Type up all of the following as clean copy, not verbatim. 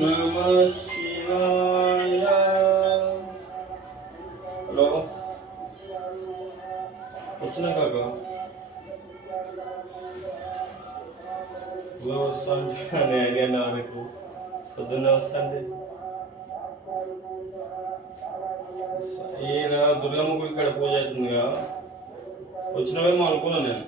नमः शिवाय. हॅलो, వచ్చినాక వస్తా అంటే నేను వరకు పొద్దున్నే వస్తా అంటే ఈయన దుర్గమ్మకు ఇక్కడ పూజ అవుతుందిగా వచ్చినవేమో అనుకున్నాను నేను.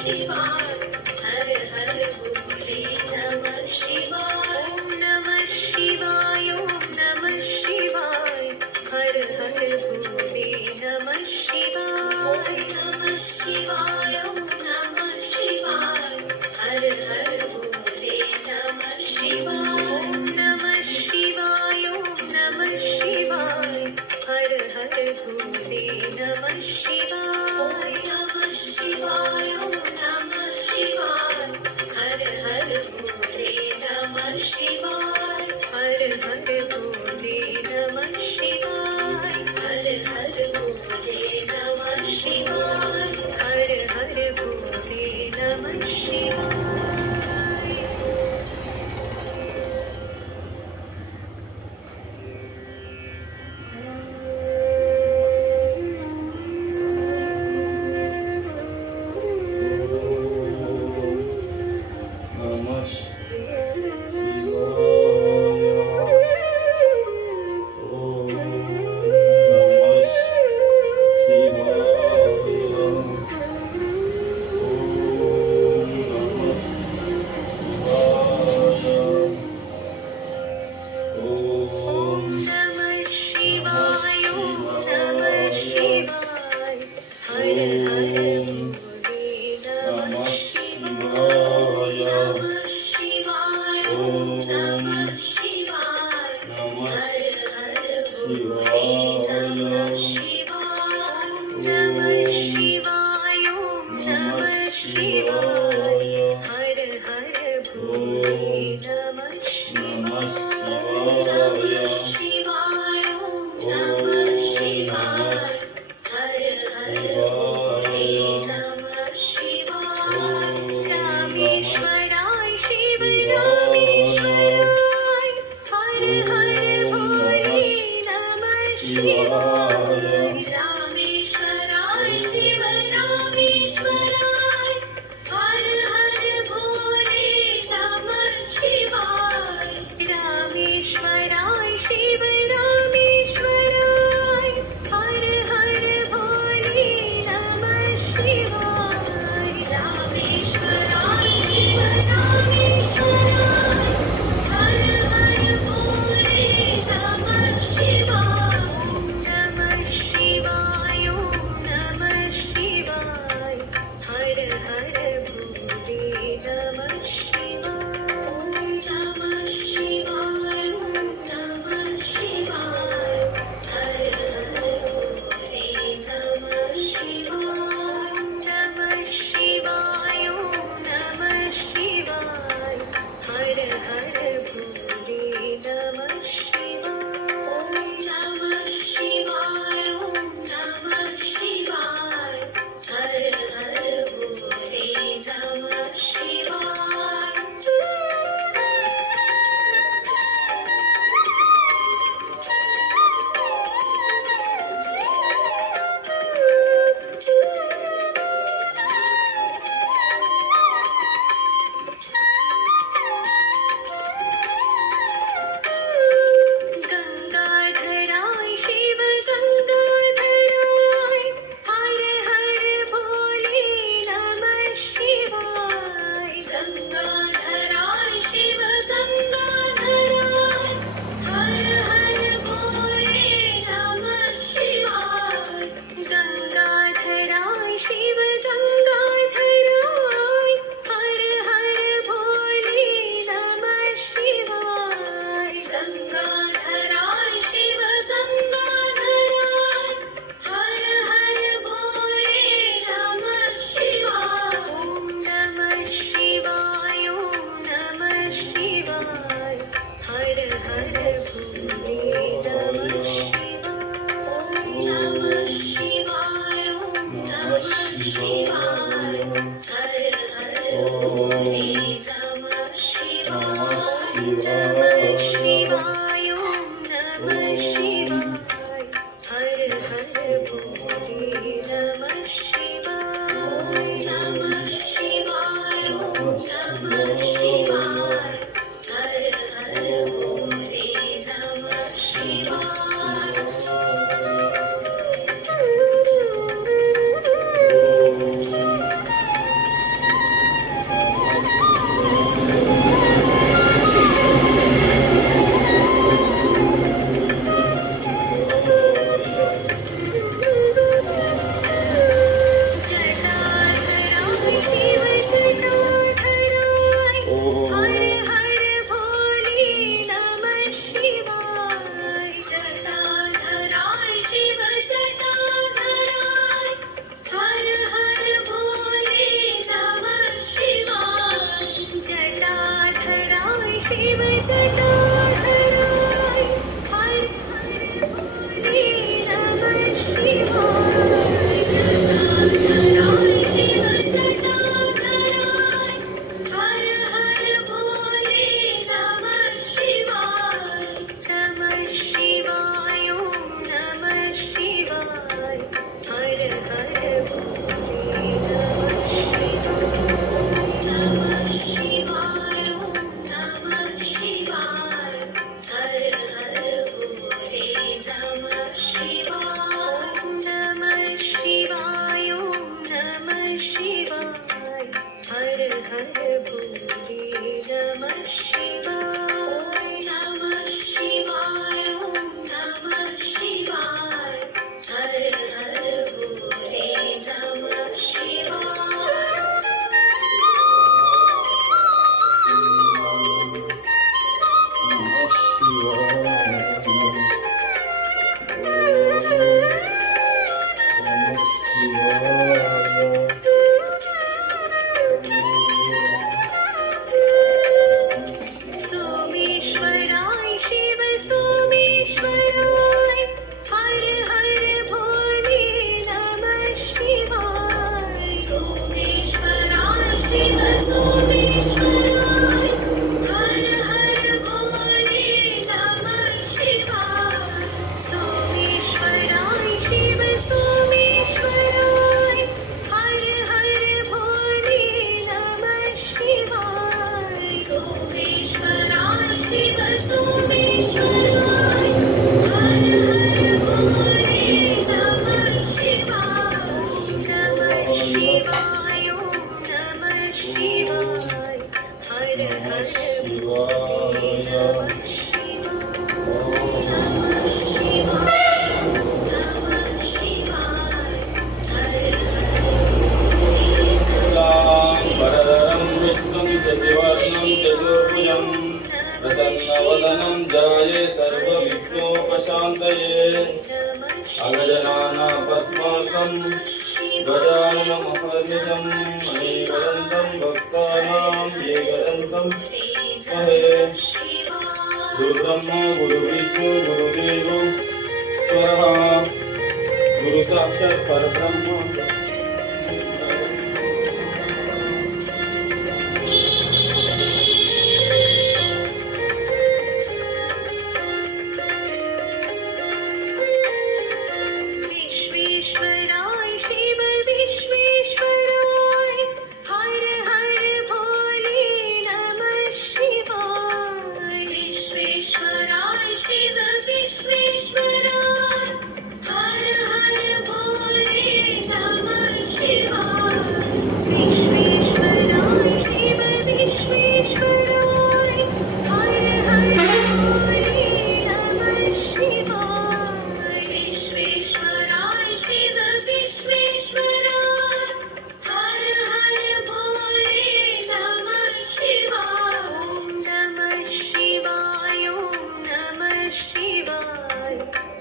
शिवाय हर हर भोले नमः शिवाय ओम नमः शिवाय ओम नमः शिवाय हर हर भोले नमः शिवाय नमः शिवाय ओम नमः शिवाय हर हर भोले नमः शिवाय ओम नमः शिवाय ओम नमः शिवाय हर हर भोले नमः शिवाय नमः शिवाय ओम नमः शिवाय हर हर भोले नमः शिवाय हर हर भोले नमः शिवाय हर हर भोले नमः शिवाय हर हर भोले नमः शिवाय नमः शिवाय ओम नमः शिवाय ओम नमः शिवाय हर हर भोले नमः शिवाय नमः शिवाय ओम नमः शिवाय हर हर भोले नमः शिवाय नमः शिवाय ओम नमः शिवाय हर हर भोले नमः शिवाय नमः शिवाय ओम नमः शिवाय हर हर भोले नमः शिवाय रामेश्वराय शिव रामेश्वराय हर हर भोले नमः शिवाय रामेश्वराय शिव रामेश्वराय हर हर भोले नमः शिवाय रामेश्वराय शिव रामेश्वराय हर हर भोले नमः शिवाय रामेश्वराय शिव रामेश्वराय हर हर भोले नमः शिवाय नमः शिवाय ओम नमः शिवाय हर हर भोले नमः शिवाय नमः शिवाय ओम नमः शिवाय हर हर भोले नमः शिवाय नमः शिवाय ओम नमः शिवाय हर हर भोले नमः शिवाय नमः शिवाय ओम नमः शिवाय हर हर भोले नमः शिवाय गंगाधराय शिव गंगाधराय हर हर भोले नमः शिवाय गंगाधराय शिव गंगाधराय हर हर भोले नमः शिवाय गंगाधराय शिव गंगाधराय हर हर भोले नमः शिवाय गंगाधराय शिव गंगाधराय हर हर भोले नमः शिवाय ओम नमः शिवाय ओम नमः शिवाय हर हर भोले नमः शिवाय नमः शिवाय ओम नमः शिवाय हर हर भोले नमः शिवाय नमः शिवाय ओम नमः शिवाय हर हर भोले नमः शिवाय नमः शिवाय ओम नमः शिवाय हर हर भोले नमः शिवाय सोमेश्वराय शिव सोमेश्वराय हर हर भोले नमः शिवाय सोमेश्वराय शिव सोमेश्वराय हर हर भोले नमः शिवाय सोमेश्वराय शिव सोमेश्वराय हर हर भोले नमः शिवाय सोमेश्वराय शिव सोमेश्वराय हर हर भोले नमः शिवाय नमः शिवाय ओम नमः शिवाय हर हर भोले नमः शिवाय नमः शिवाय नमः शिवाय हर हर भोले वरदरं विष्णुं शशिवर्णं चतुर्भुजं प्रसन्नवदनं ध्याये सर्वविघ्नोपशान्तये अगजाननपद्मार्कं गजाननमहर्निशं अनेकदन्तं भक्तानां एकदन्तं महे गुरुब्रह्मा गुरुविष्णु गुरुदेवो स्वरः गुरुसाक्षात् परब्रह्म विश्वेश्वराय शिव विश्वेश्वराय हर हर भोले नमः शिवाय विश्वेश्वराय शिव विश्वेश्वराय हर हर भोले नमः शिवाय विश्वेश्वराय शिव विश्वेश्वराय हर हर भोले नमः शिवाय विश्वेश्वराय शिव विश्वेश्वराय हर हर भोले नमः शिवाय ओम नमः शिवाय ओम नमः शिवाय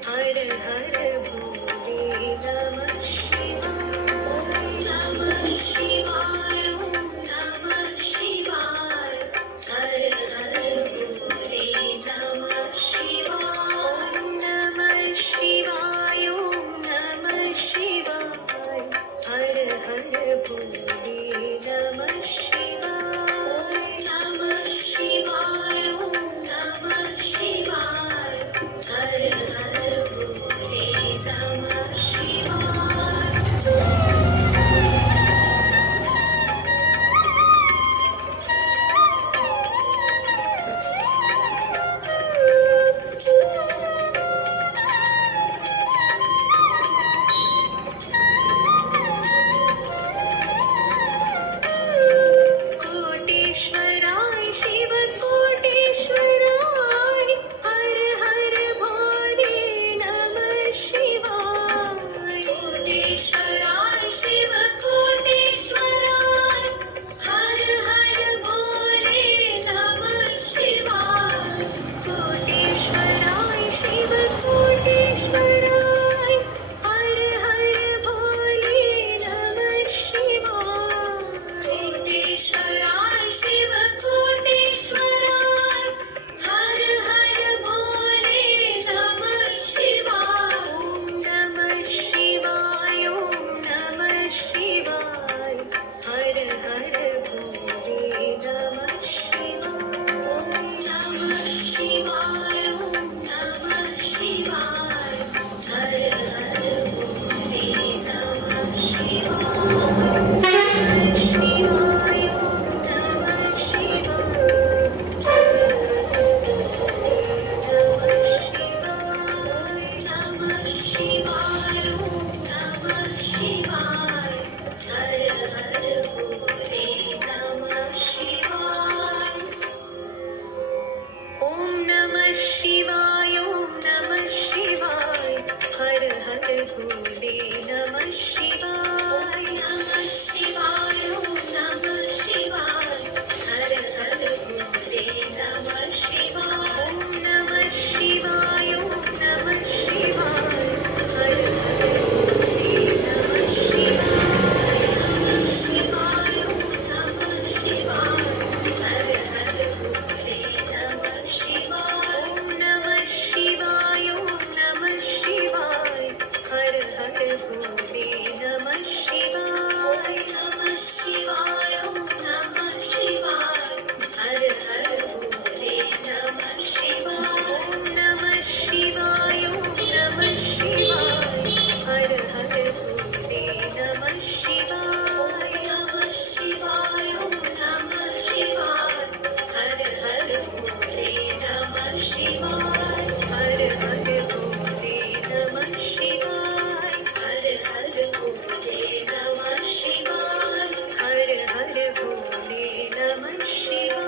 हर हर भोले नमः शिवाय नमः शिवाय ओम नमः शिवाय हर हर भोले नमः शिवाय नमः शिवाय ओम नमः शिवाय हर हर भोले नमः शिवाय नमः शिवाय ओम नमः शिवाय हर हर भोले नमः शिवाय कोटेश्वराय शिव कोटेश्वराय हर हर भोले नमः शिवाय कोटेश्वराय शिव कोटेश्वराय हर हर भोले नमः शिवाय कोटेश्वराय शिव कोटेश्वराय हर हर भोले नमः शिवाय कोटेश्वराय शिव कोटेश्वराय हर हर भोले नमः शिवाय ओम नमः शिवाय ओम नमः शिवाय हर हर भोले नमः शिवाय नमः शिवाय ओम नमः शिवाय हर हर भोले नमः शिवाय नमः शिवाय ओम नमः शिवाय हर हर भोले नमः शिवाय नमः शिवाय ओम नमः शिवाय हर हर भोले नमः शिवाय ओम नमः शिवाय ओम नमः शिवाय हर हर भोले नमः शिवाय नमः शिवाय ओम नमः शिवाय हर हर भोले नमः शिवाय ओम नमः शिवाय ओम नमः शिवाय हर हर भोले नमः शिवाय भोले नमः शिवाय नमः शिवाय ओम नमः शिवाय हर हर भोले नमः शिवाय हर हर भोले नमः शिवाय हर हर भोले नमः शिवाय हर हर भोले नमः शिवाय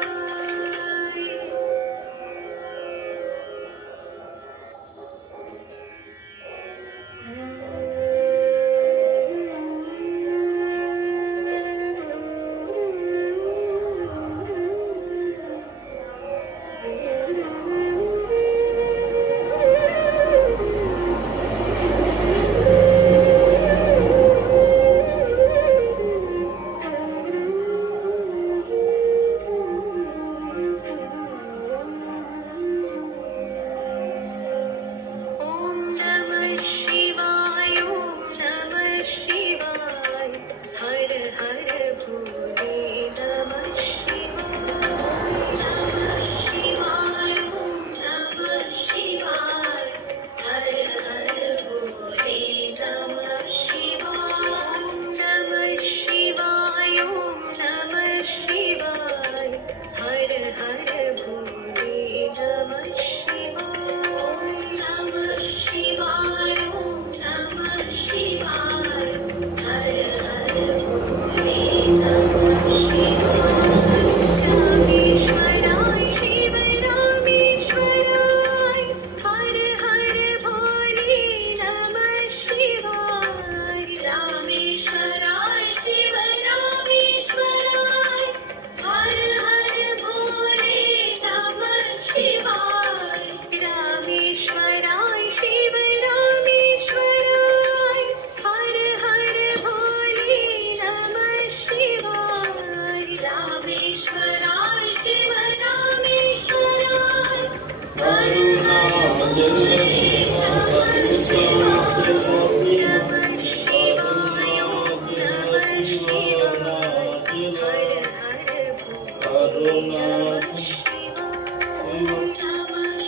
ॐ नमः शिवाय ॐ नमः शिवाय हर हर भोले नमः शिवाय नमः शिवाय ॐ नमः शिवाय हर हर भोले नमः शिवाय नमः शिवाय ॐ नमः शिवाय हर हर भोले नमः शिवाय नमः शिवाय ॐ नमः शिवाय हर हर भोले नमः शिवाय रामेश्वराय शिव रामेश्वराय हर हर भोले नमः शिवाय रामेश्वराय शिव रामेश्वराय हर हर भोले नमः शिवाय रामेश्वराय शिव रामेश्वराय हर हर भोले नमः शिवाय रामेश्वराय शिव रामेश्वराय हर हर भोले नमः शिवाय नमः शिवाय ओम नमः शिवाय हर हर भोले नमः शिवाय नमः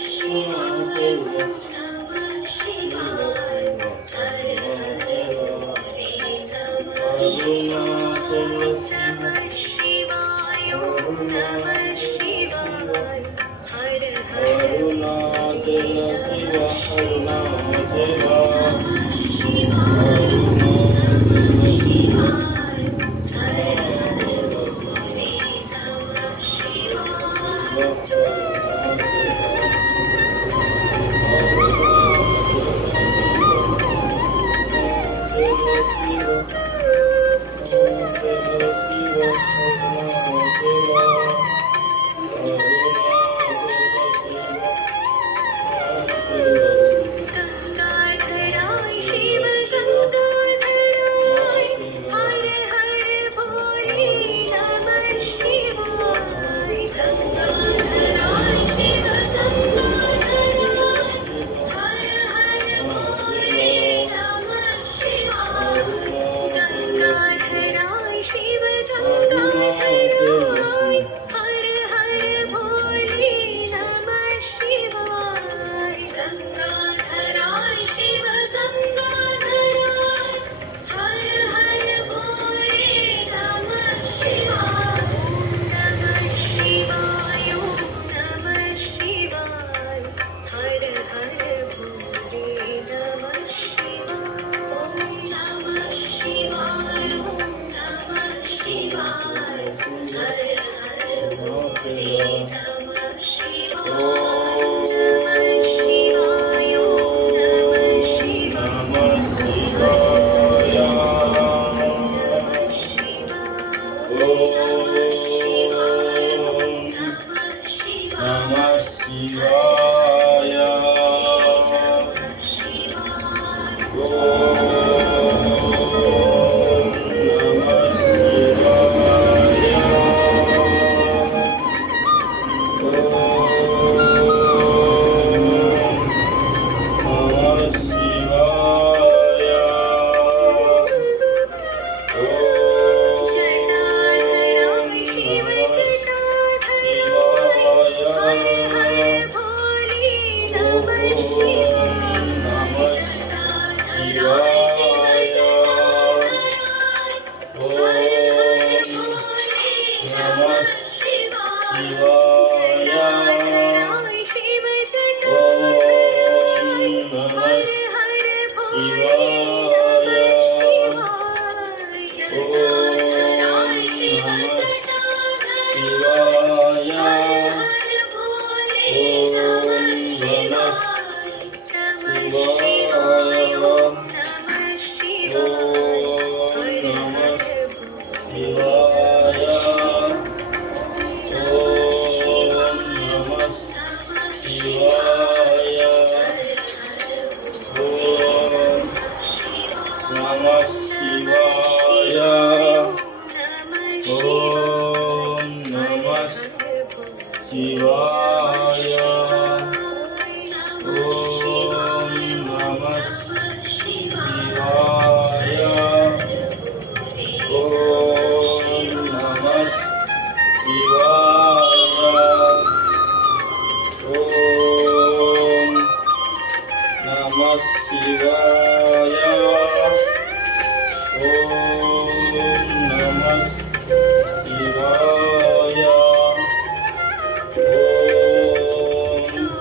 शिवाय ओम नमः शिवाय हर हर भोले नमः शिवाय नमः शिवाय ओम नमः शिवाय हर हर भोले नमः शिवाय नमः शिवाय हर हर भोले नमः शिवाय गंगाधराय शिव गंगाधराय हर हर भोले नमः शिवाय गंगाधराय शिव गंगाधराय हर हर भोले नमः शिवाय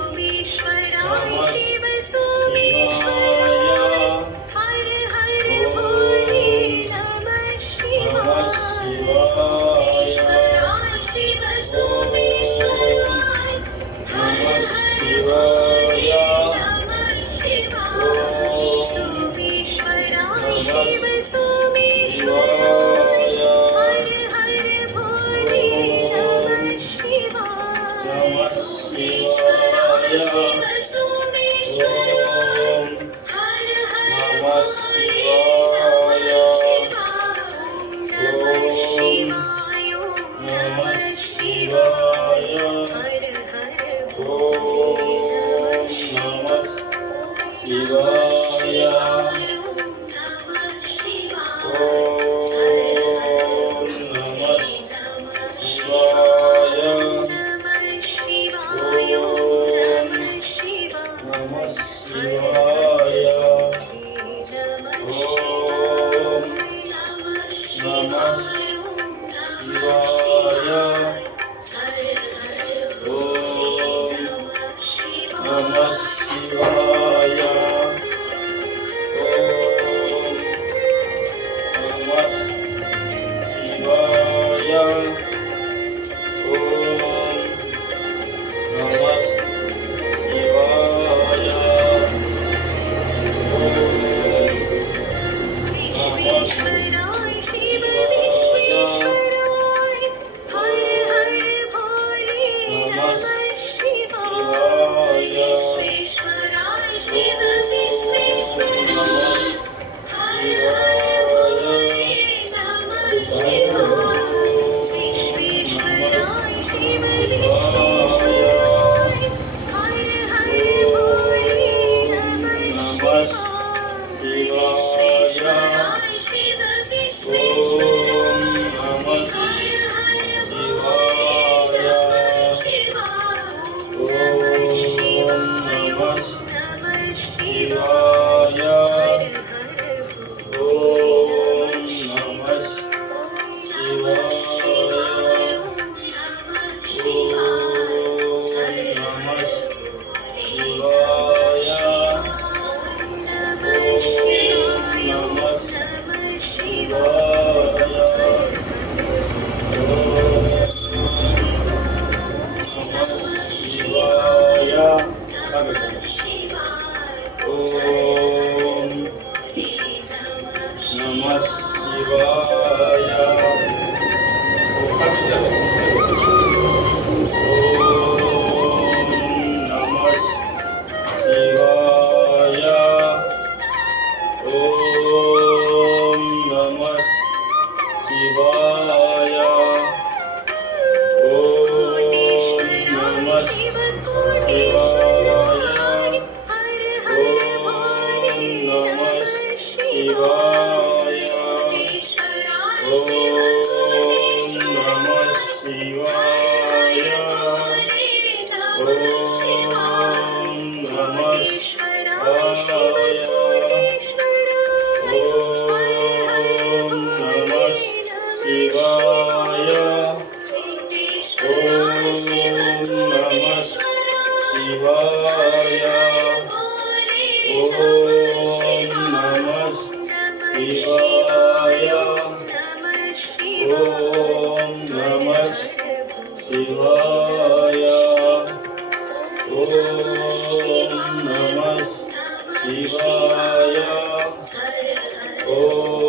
सोमेश्वराय शिव सोमेश्वराय हर हर भोले नमः शिवाय सोमेश्वराय शिव सोमेश्वराय हर हर भोले नमः शिवाय सोमेश्वराय शिव सोमेश्वराय हर हर भोले नमः शिवाय सोमेश्वराय शिव सोमेश्वराय हर हर भोले नमः शिवाय नमः शिवाय हर हर भोले नमः शिवाय नमः शिवाय नमः विश्वेश्वराय शिव विश्वेश्वराय हर हर भोले नमः शिवाय विश्वेश्वराय शिव विश्वेश्वराय हर हर भोले नमः शिवाय विश्वेश्वराय शिव विश्वेश्वराय हर हर भोले नमः शिवाय विश्वेश्वराय शिव विश्वेश्वराय हर हर भोले नमः शिवाय नमः शिवाय नमः शिवाय हर हर भोले नमः शिवाय नमः शिवाय हर हर भोले नमः शिवाय नमः शिवाय कोटेश्वराय शिव कोटेश्वराय हर हर भोले नमः शिवाय कोटेश्वराय शिव कोटेश्वराय हर हर भोले नमः शिवाय कोटेश्वराय शिव कोटेश्वराय हर हर भोले नमः शिवाय कोटेश्वराय शिव कोटेश्वराय हर हर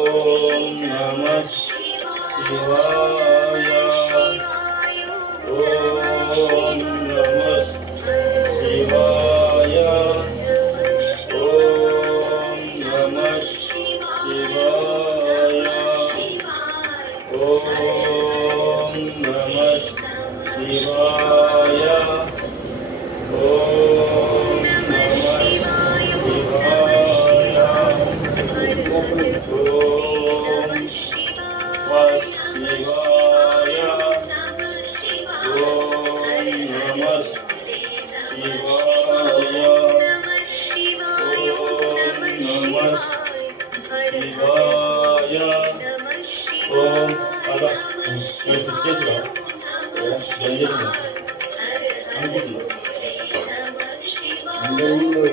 भोले नमः शिवाय नमः शिवाय नमः शिवाय नमः शिवाय नमः शिवाय नमः शिवाय शिवाय नमः शिवाय नमः शिवाय शिवाय ओम आता सुटकेसरा गंजेसरा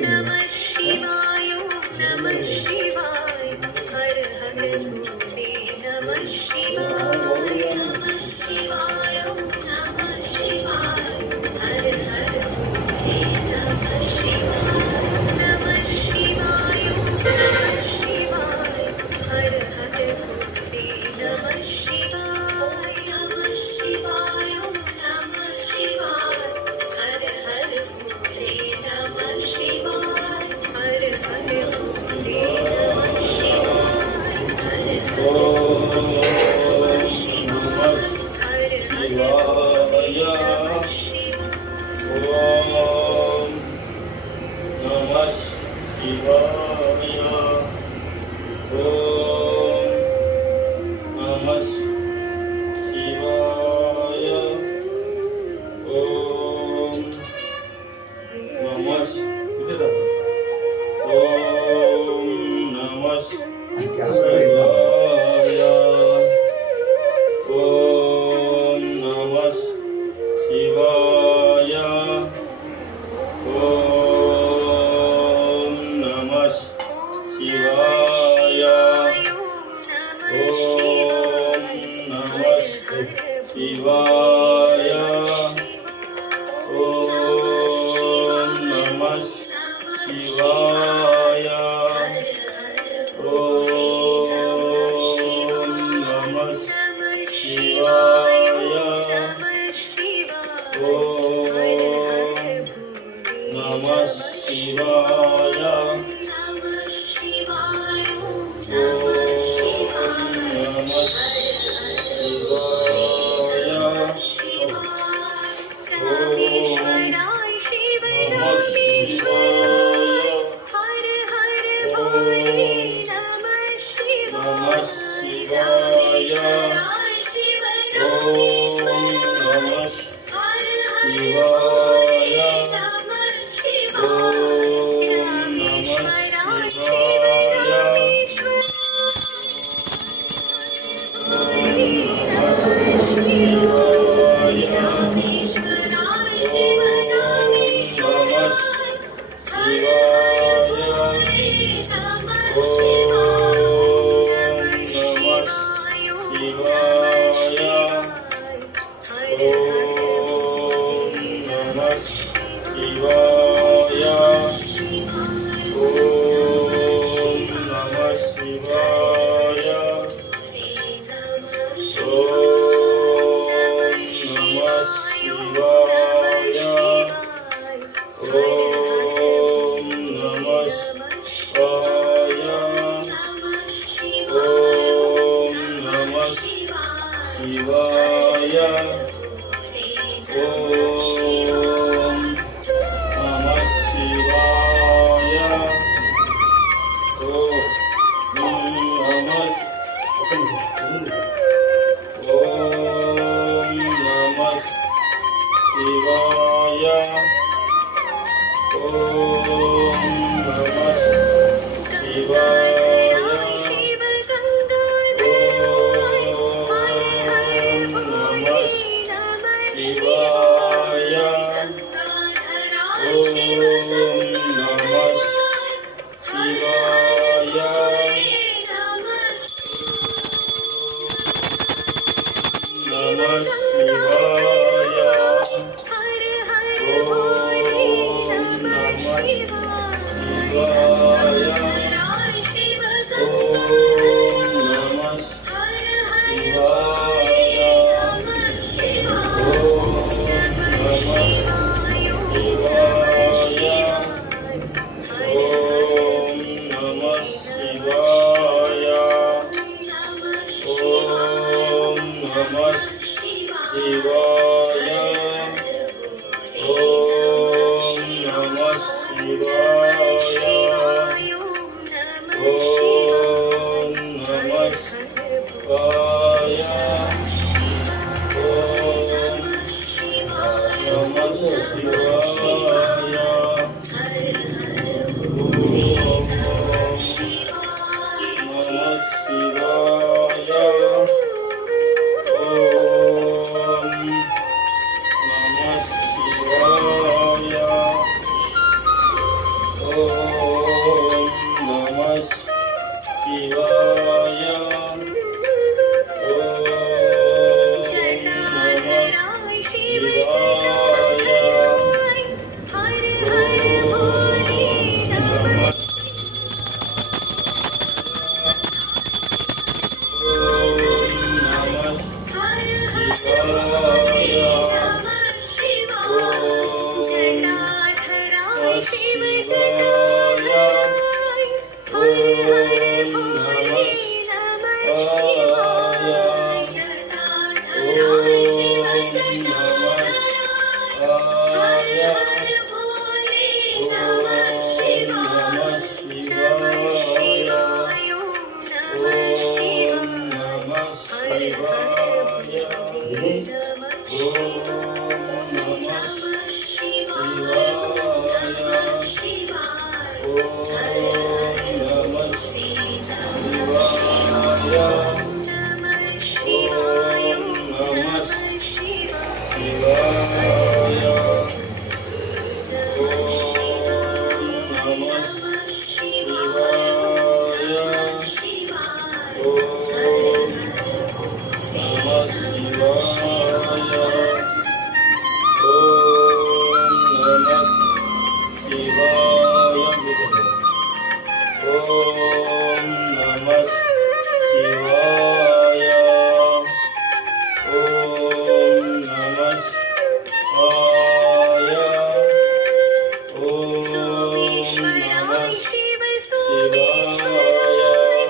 सोमेश्वराय शिव सोमेश्वराय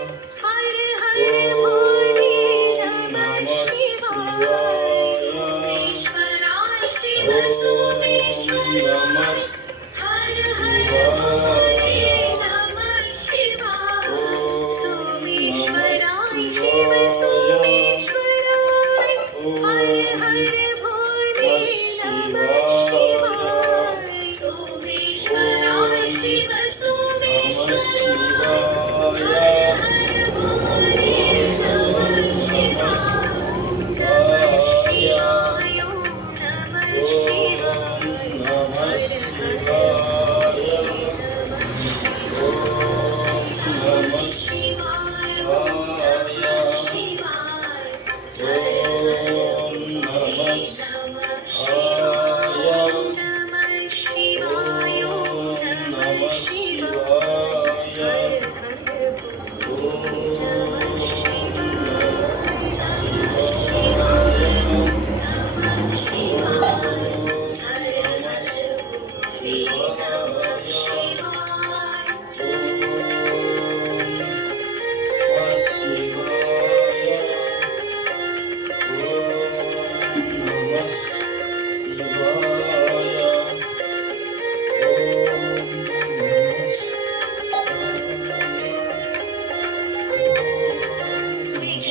हर हर भोले नमः शिवाय सोमेश्वराय शिव सोमेश्वराय हर हर भोले नमः शिवाय सोमेश्वराय शिव सोमेश्वराय हर हर भोले नमः शिवाय सोमेश्वराय शिव सोमेश्वराय हर हर भोले नमः शिवाय नमः शिवाय नमः शिवाय हर हर भोले नमः शिवाय नमः शिवाय हर हर भोले नमः शिवाय नमः शिवाय नमः शिवाय हर हर भोले नमः शिवाय नमः शिवाय हर हर भोले नमः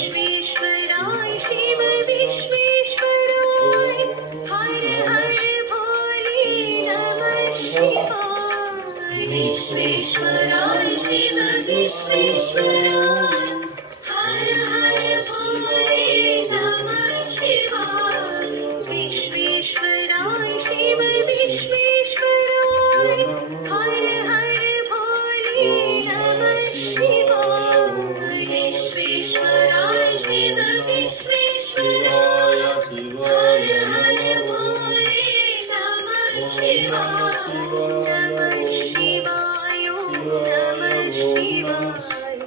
विश्वेश्वराय शिव विश्वेश्वराय हर हर भोले नमः शिवाय विश्वेश्वराय शिव विश्वेश्वराय हर हर भोले नमः शिवाय विश्वेश्वराय शिव विश्वेश्वराय हर हर भोले नमः शिवाय विश्वेश्वराय शिव विश्वेश्वराय हर हर भोले नमः शिवाय नमः शिवाय नमः शिवाय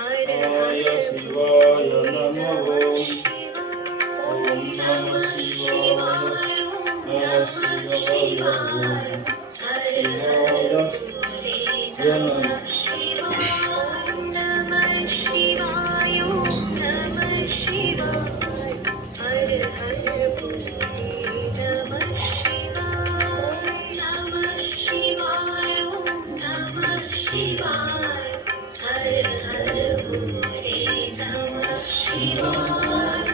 हर हर भोले नमः शिवाय नमः शिवाय नमः शिवाय हर हर भोले नमः शिवाय नमः शिवाय नमः शिवाय हर हर भोले नमः शिवाय नमः शिवाय नमः शिवाय हर हर भोले नमः शिवाय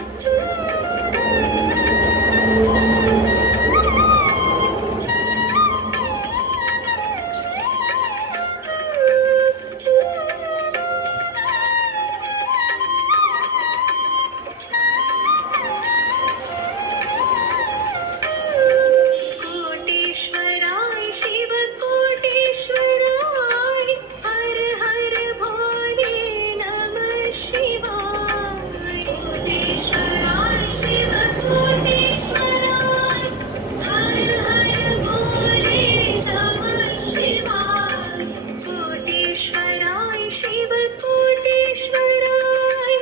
कोटेश्वराय शिव कोटेश्वराय हर हर भोले नमः शिवाय कोटेश्वराय शिव कोटेश्वराय हर हर भोले नमः शिवाय कोटेश्वराय शिव कोटेश्वराय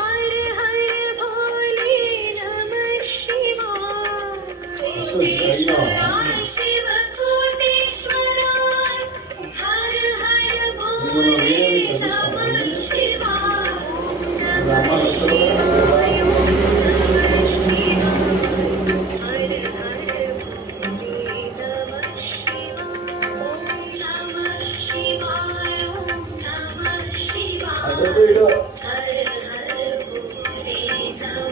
हर हर भोले नमः शिवाय कोटेश्वराय शिव कोटेश्वराय हर हर भोले नमः शिवाय नमः शिवाय नमः शिवाय हर हर भोले नमः शिवाय नमः शिवाय नमः शिवाय हर हर भोले नमः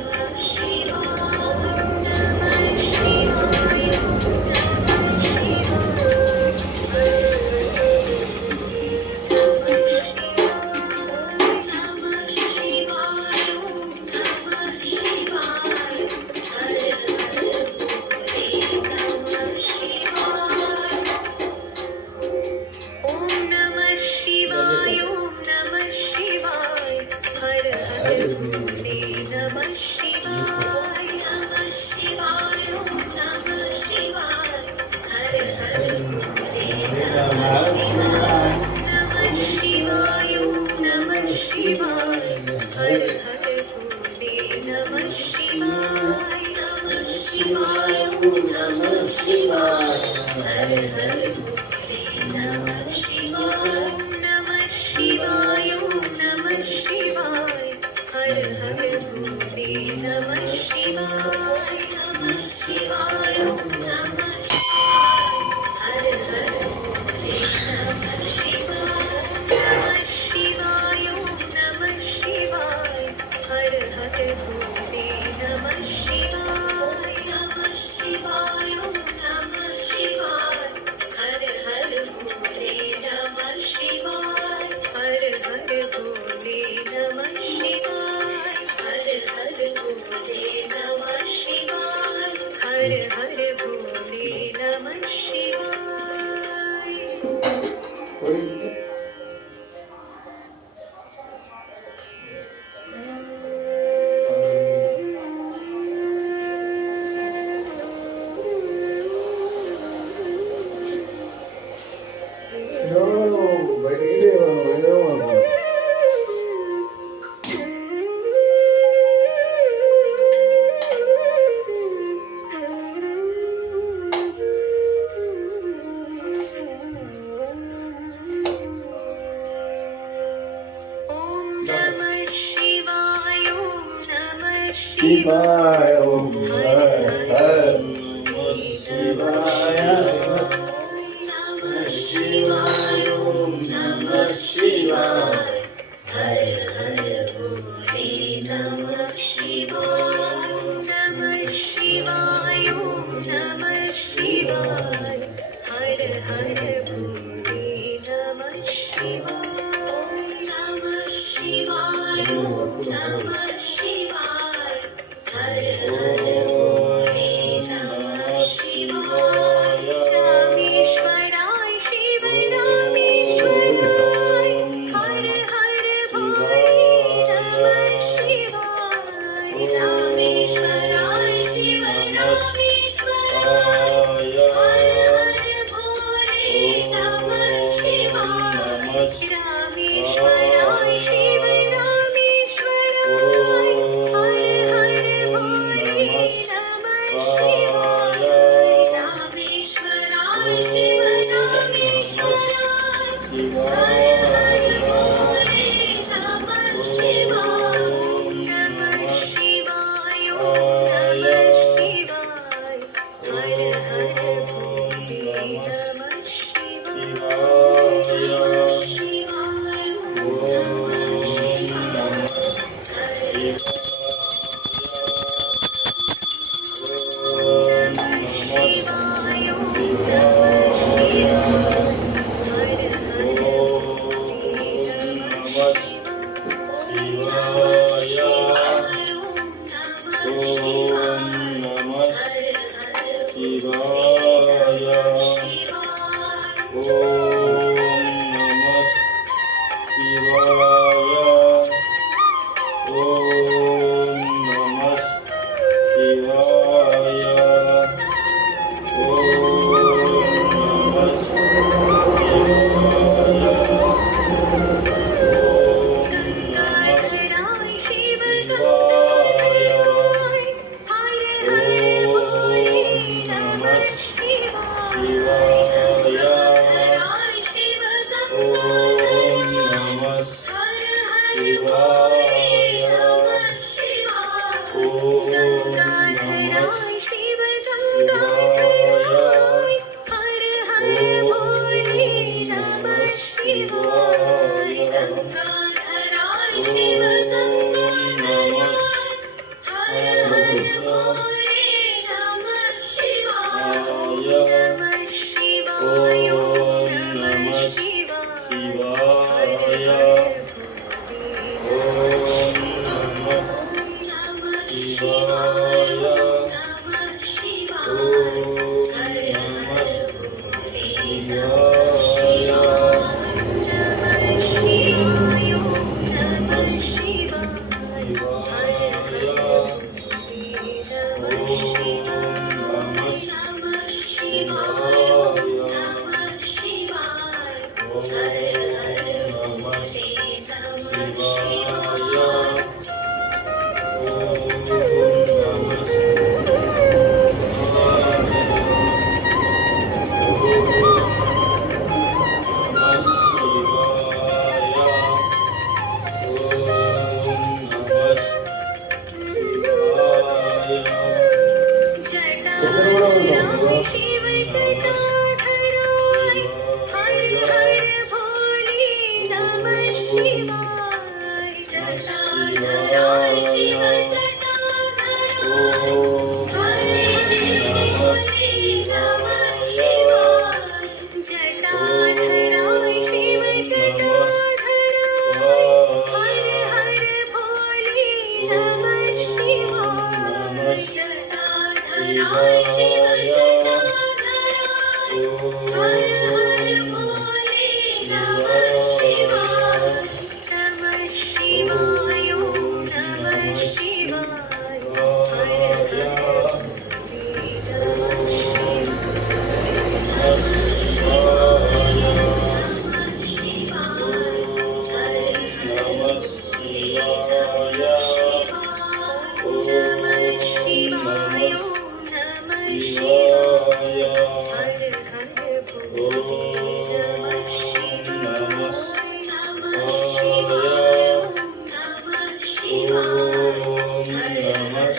शिवाय ओम हर हर शिवाय शिवाय ओम नमः शिवाय हर हर भोले नमः शिवाय नमः शिवाय ओम नमः शिवाय हर हर भोले नमः शिवाय नमः शिवाय ओम नमः शिवाय हर हर भोले नमः शिवाय रामेश्वराय शिव रामेश्वराय हर हर भोले नमः शिवाय रामेश्वराय शिव रामेश्वराय हर हर भोले नमः शिवाय रामेश्वराय शिव रामेश्वराय हर हर भोले नमः शिवाय रामेश्वराय शिव रामेश्वराय हर हर भोले नमः शिवाय नमः शिवाय ओम नमः शिवाय हर हर भोले नमः शिवाय नमः शिवाय ओम नमः शिवाय हर नमः शिवाय ओम नमः शिवाय हर हर भोले नमः शिवाय ओम नमः शिवाय हर हर भोले नमः शिवाय ओम शिव जटाधराय हर हर भोले नमः शिवाय जटाधराय शिव जटाधराय हर हर भोले नमः शिवाय जटाधराय शिव जटाधराय हर हर भोले नमः शिवाय जटाधराय शिव जटाधराय हर हर भोले नमः शिवाय नमः शिवाय ओम नमः शिवाय हर हर भोले नमः शिवाय नमः शिवाय नमः शिवाय हर हर भोले नमः शिवाय नमः शिवाय ओम नमः शिवाय हर हर भोले नमः शिवाय नमः शिवाय ओम नमः शिवाय हर हर भोले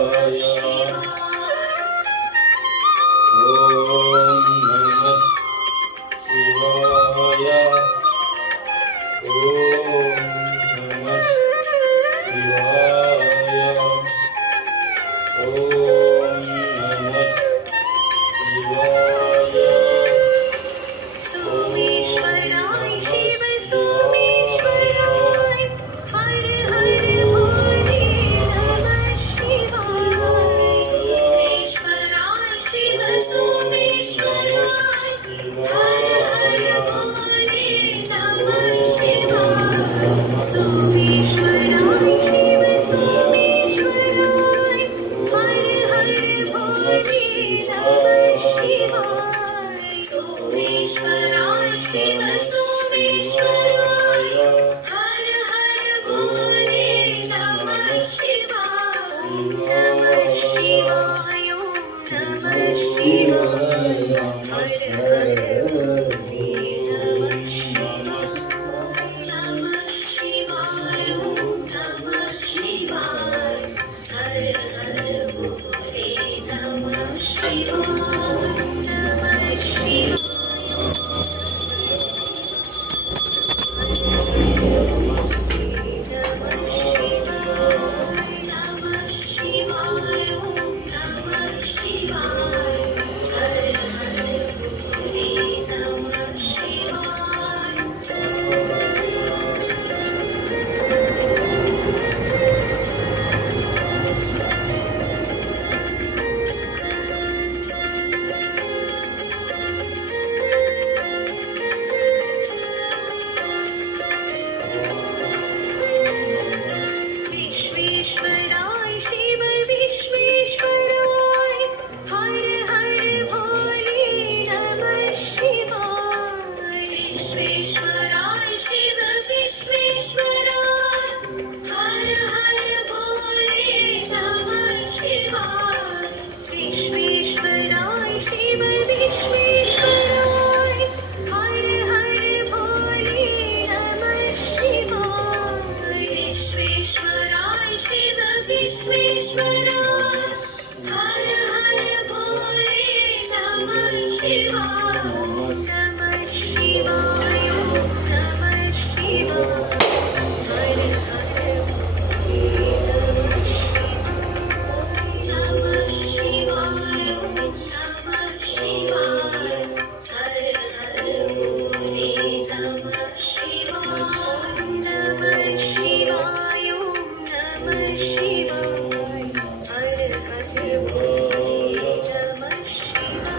नमः शिवाय ओम नमः शिवाय ओम नमः शिवाय ओम नमः शिवाय सोमेश्वराय शिव सोमेश्वराय हर हर भोले नमः शिवाय सोमेश्वराय शिव सोमेश्वराय हर हर भोले नमः शिवाय सोमेश्वराय शिव सोमेश्वराय हर हर भोले नमः शिवाय सोमेश्वराय शिव सोमेश्वराय हर हर भोले नमः शिवाय नमः शिवाय ओम नमः शिवाय हर हर भोले नमः शिवाय नमः शिवाय ओम नमः शिवाय हर हर भोले नमः शिवाय नमः शिवाय नमः शिवाय ओम नमः शिवाय हर हर भोले नमः शिवाय विश्वेश्वराय शिव विश्वेश्वराय हर हर भोले नमः शिवाय विश्वेश्वराय शिव विश्वेश्वराय हर हर भोले नमः शिवाय विश्वेश्वराय शिव विश्वेश्वराय हर हर भोले नमः शिवाय विश्वेश्वराय शिव विश्वेश्वराय हर हर भोले नमः शिवाय नमः शिवाय ओम नमः शिवाय हर हर भोले नमः शिवाय नमः शिवाय ओम नमः शिवाय हर हर भोले नमः शिवाय नमः शिवाय ओम नमः शिवाय हर हर भोले नमः शिवाय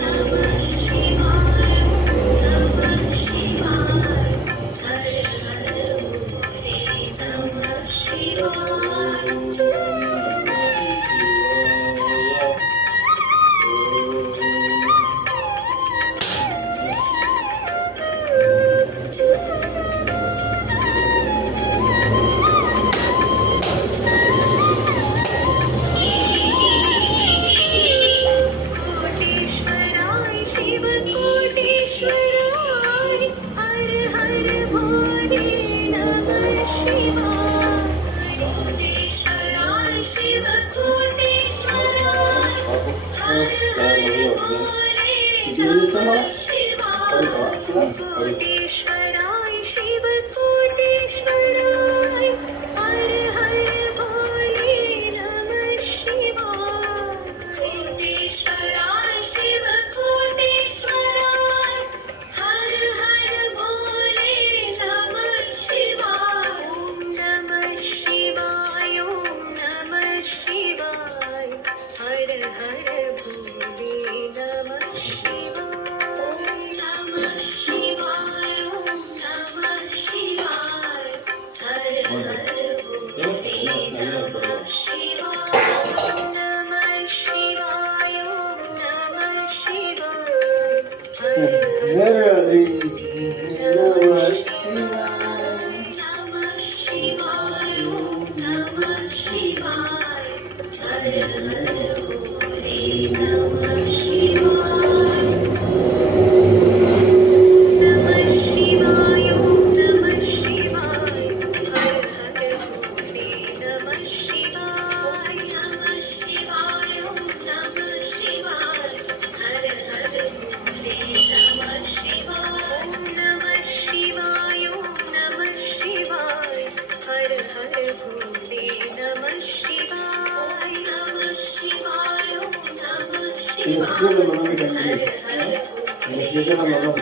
नमः शिवाय ओम नमः शिवाय हर हर भोले नमः शिवाय कोटेश्वराय शिव कोटेश्वराय हर हर भोले नमः शिवाय शिवाय कोटेश्वराय शिव कोटेश्वराय हर हर भोले नमः शिवाय कोटेश्वराय शिव कोटेश्वराय हर हर भोले नमः शिवाय ओम नमः शिवाय ओम नमः शिवाय हर हर भोले नमः शिवाय ओम नमः शिवाय ओम नमः शिवाय हर हर भोले नमः शिवाय ओम नमः शिवाय ओम नमः शिवाय हर हर नमः शिवाय ओम नमः शिवाय हर हर भोले नमः शिवाय नमः शिवाय ओम नमः शिवाय हर हर भोले नमः शिवाय नमः शिवाय ओम नमः शिवाय हर हर भोले नमः शिवाय ओम नमः शिवाय ओम नमः शिवाय हर हर भोले नमः शिवाय नमः शिवाय ओम नमः शिवाय हर हर भोले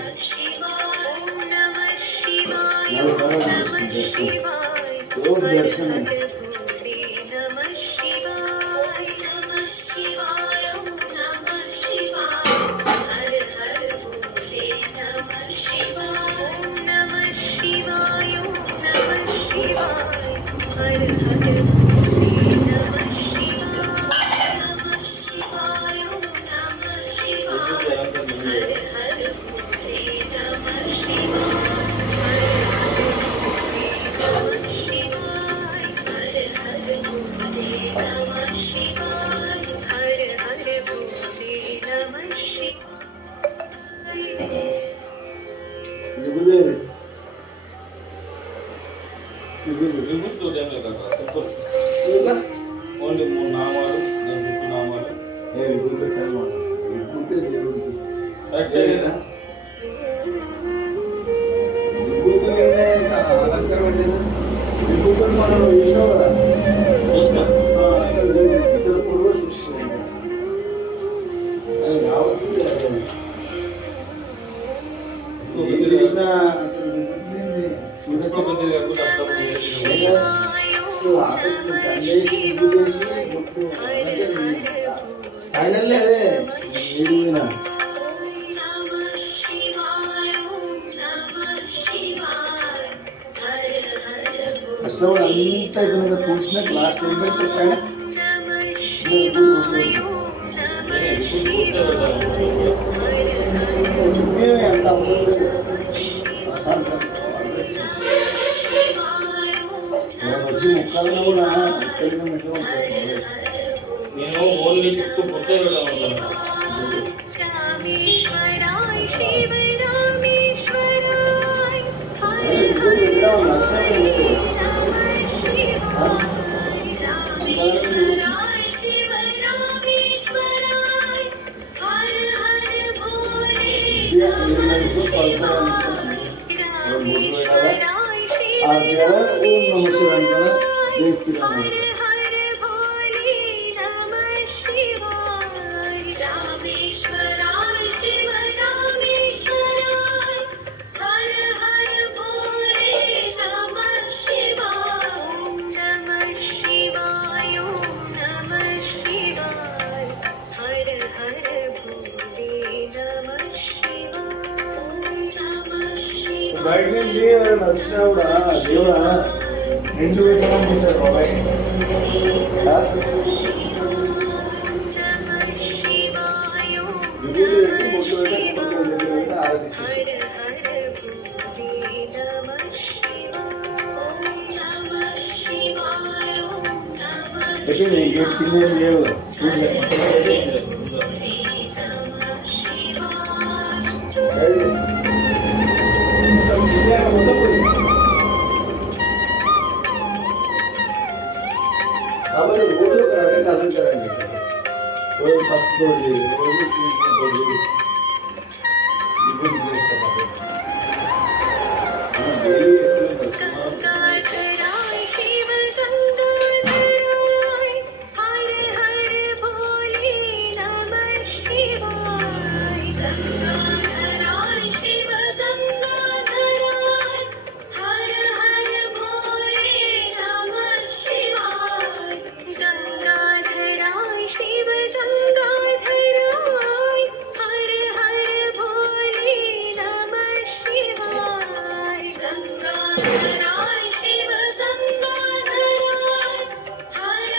नमः शिवाय ओम नमः शिवाय ओम नमः शिवाय हर हर भोले नमः शिवाय नमः शिवाय ओम नमः शिवाय हर हर भोले नमः शिवाय ओम नमः शिवाय ओम नमः शिवाय हर हर भोले नमः शिवाय नमः शिवाय ओम नमः शिवाय हर हर भोले नमः शिवाय हर हर भोले नमः शिवाय हर हर भोले नमः शिवाय हर हर भोले नमः शिवाय విభూతితో ఏం లేదు అక్కడ సింపుల్ ఓన్లీ 3 నామాలు దాని చుట్టూ నామాలు కరెక్టే కదా చూసినా చుట్టూ కొద్దిగా కాకుండా అప్పుడప్పుడు ఫైనల్ అదే అసలు అంతా ఇక్కడ కూర్చున్న క్లాస్ టైం పెట్టాను ఎంత అవసరం లేదు వచ్చి ముక్కలను కూడా తెలుగు మెట్లు నేను ఓన్లీ చుట్టూ పుట్టే रामेश्वराय शिव रामेश्वराय हर रामेश्वराय शिव रामेश्वराय हर हर भोले नमः शिवाय रामेश्वराय शिव रामेश्वराय हर हर भोले नमः शिवाय रामेश्वराय शिव रामेश्वराय हर हर भोले नमः शिवाय ओम नमः शिवाय ओम नमः शिवाय हर हर भोले नमः शिवाय ओम नमः शिवाय బయట నుంచి ఎవరైనా వచ్చినా కూడా దేవుడా 2 విధానం చేశారు బాబాయ్ नमः शिवाय ओम విభూతి పెట్టి नमः బొట్టు పెట్టి शिवाय కొంచెం దగ్గర పెట్టి ఆరాధించారు हर हर भोले नमः शिवाय ओम नमः शिवाय ओम नमः అయితే నేను గేట్ కింద ఏం లేవు भोले नमः शिवाय కాబట్టి రోజు ఒక రకంగా అలంకరణ రోజు ఫస్ట్ రోజు రోజు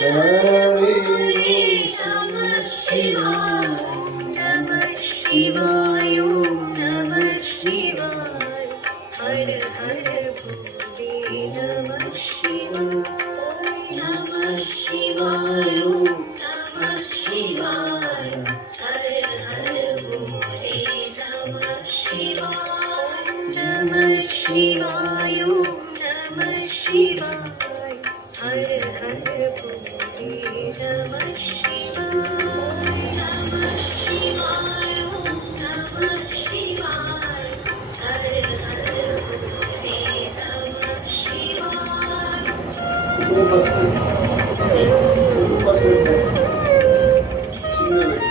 हरी नमः शिवाय नमः शिवाय नमः शिवाय हर हर भोले नमः शिवाय नमः शिवाय नमः शिवाय हर हर भोले नमः शिवाय नमः शिवाय नमः शिवाय हर हर भोले नमः शिवाय नमः शिवाय नमः शिवाय हर हर भोले नमः शिवाय इकडे बसतो चिन्ह भेटली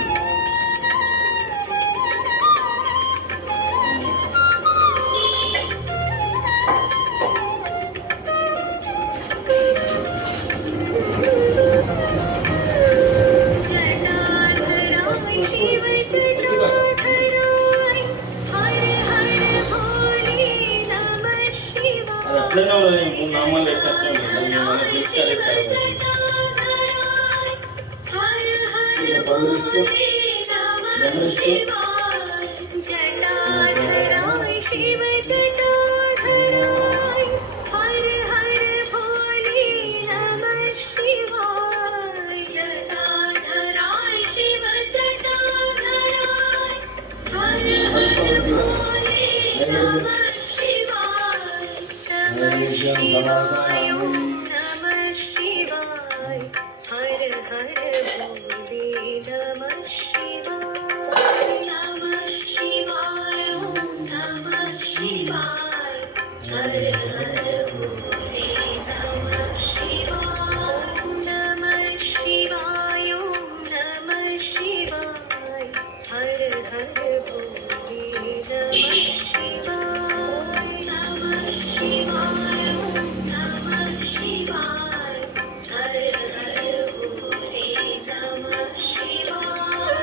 जटाधराय शिव जटाधराय हर हर भोले नमः शिवाय अट्लనే మూడు నామాలు ఎట్లా जटाधराय शिव जटाधराय हर हर भोले नमः शिवाय जटाधराय शिव जटाधराय हर हर भोले नमः शिवाय जटाधराय शिव जटाधराय हर हर भोले नमः शिवाय नमः शिवाय नमः शिवाय हर हर भोले नमः शिवाय नमः शिवाय नमः शिवाय हर हर भोले नमः शिवाय नमः शिवाय नमः शिवाय हर हर भोले नमः शिवाय नमः शिवाय नमः शिवाय हर हर भोले नमः शिवाय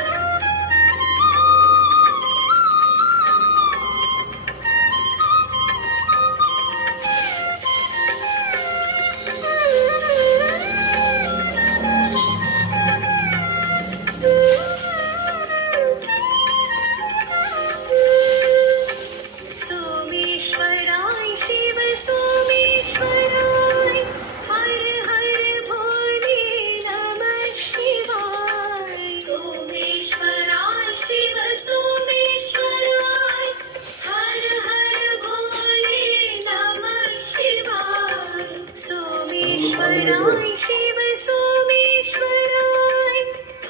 सोमेश्वराय शिव सोमेश्वराय हर हर भोले नमः शिवाय सोमेश्वराय शिव सोमेश्वराय हर हर भोले नमः शिवाय सोमेश्वराय शिव सोमेश्वराय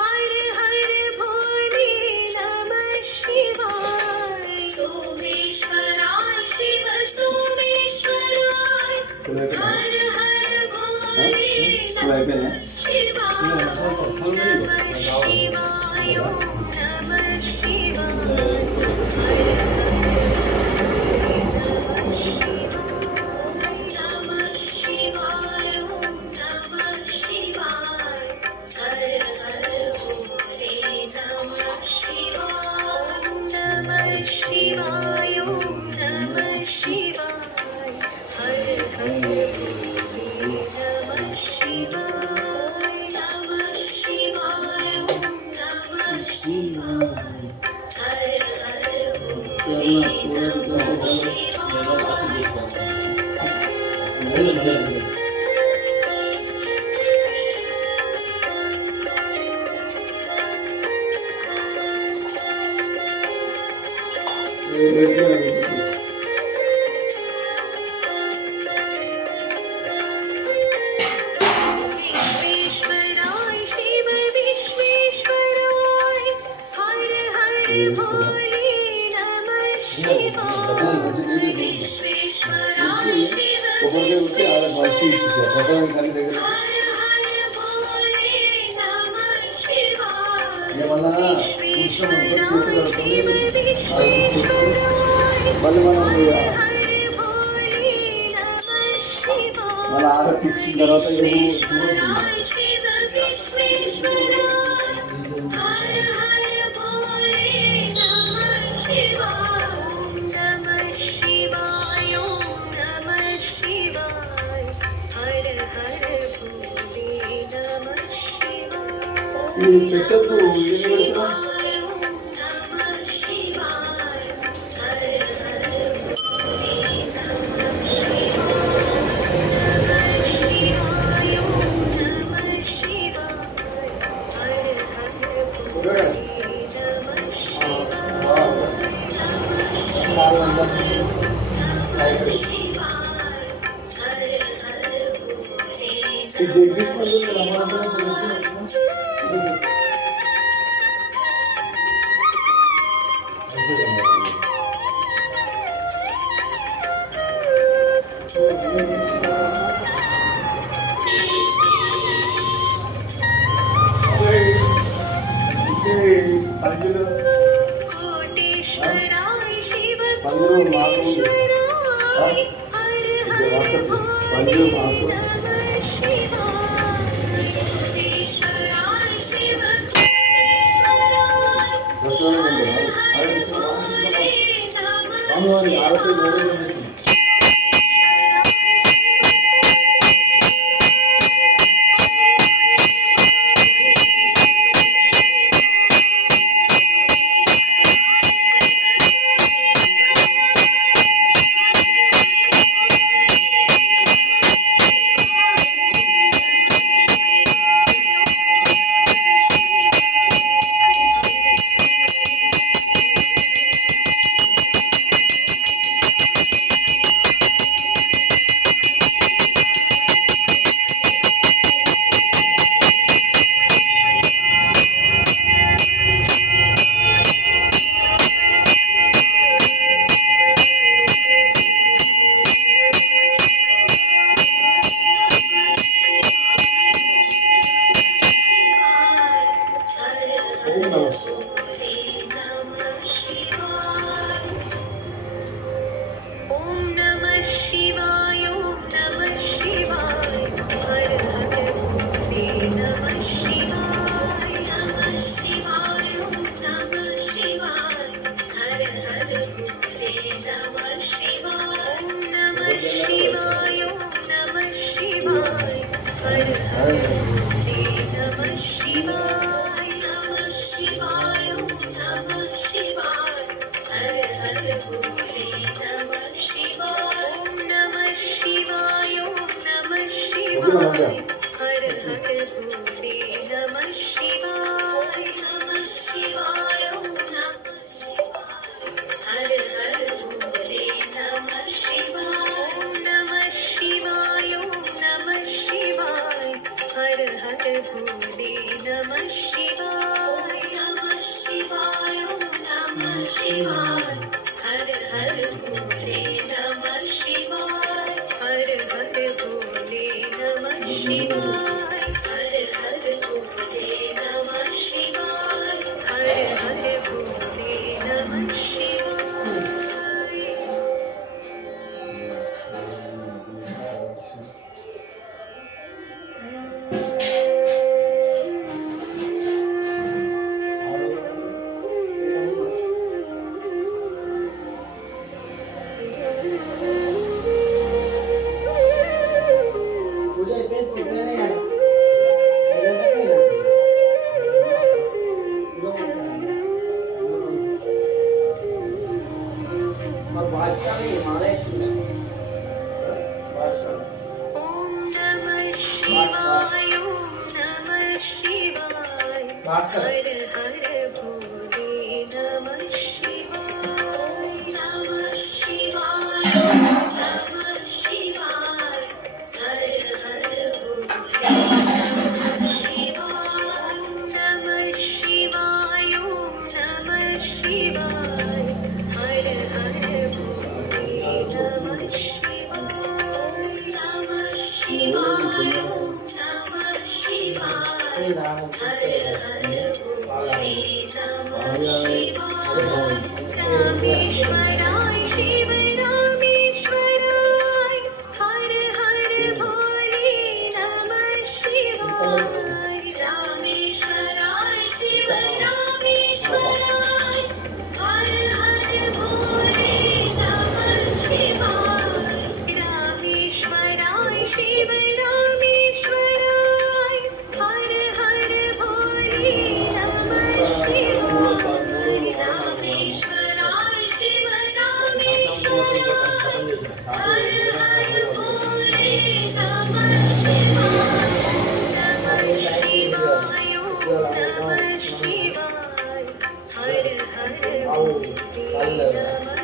हर हर भोले नमः शिवाय सोमेश्वराय शिव सोमेश्वराय हर हर भोले नमः शिवाय नमः शिवाय नमः शिवाय हर नमः शिवाय नमः शिवाय हर हर भोले नमः शिवाय नमः शिवाय नमः शिवाय हर हर भोले नमः शिवाय नमः शिवाय नमः शिवाय हर हर भोले नमः शिवाय विश्वेश्वराय शिव विश्वेश्वराय हर हर भोले नमः शिवाय विश्वेश्वराय शिव కొబ్బరికాయ विश्वेश्वराय ఉంటే ఆడ మంచి ఇస్తుంది కొబ్బరి కానీ దగ్గర हर हर भोले नमः शिवाय ఏమన్నా विश्वेश्वराय शिव विश्वेश्वराय మళ్ళీ మనం हर हर भोले नमः शिवाय మన ఆరతి ఇచ్చిన తర్వాత विश्वेश्वराय शिव विश्वेश्वराय हर हर भोले नमः शिवाय नमः शिवाय नमः शिवाय हर हर भोले नमः ఈ పెట్టద్దు ఎన్ని పెడతాం जगदीश शिव रामेश्वराय हर हर भोले शिवाय हर हर भोले नमः